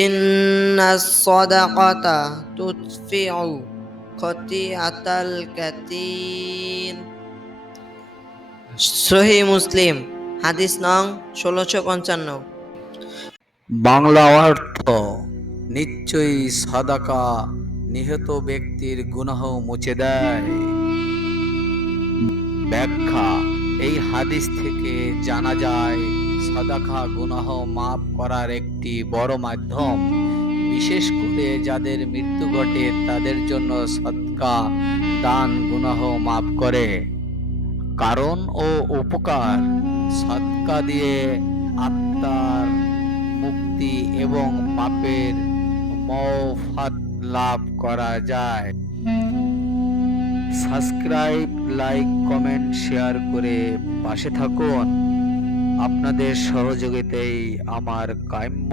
ইন্নাস সাদাকাতা তুতফিউ খতিআতাল কাতির। সহিহ মুসলিম হাদিস নং ১৬৫৫। বাংলা অর্থ: নিশ্চয়ই সাদাকা নিহত ব্যক্তির গুনাহ মুছে দেয়। ব্যাখ্যা: এই হাদিস থেকে জানা যায় সাদাকা গুনাহ মাফ করার একটি বড় মাধ্যম। বিশেষ করে যাদের মৃত্যু ঘটে তাদের জন্য সদকা দান গুনাহ মাফ করে। কারণ ও উপকার: সদকা দিয়ে আত্মার মুক্তি এবং পাপের মাগফিরাত লাভ করা যায়। সাবস্ক্রাইব, লাইক, কমেন্ট, শেয়ার করে পাশে থাকুন। আপনাদের সহযোগিতাই আমার কাম্য।